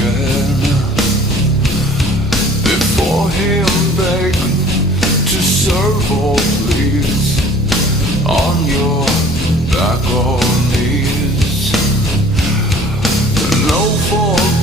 again. Before him begged to serve or please, on your back or knees. No fault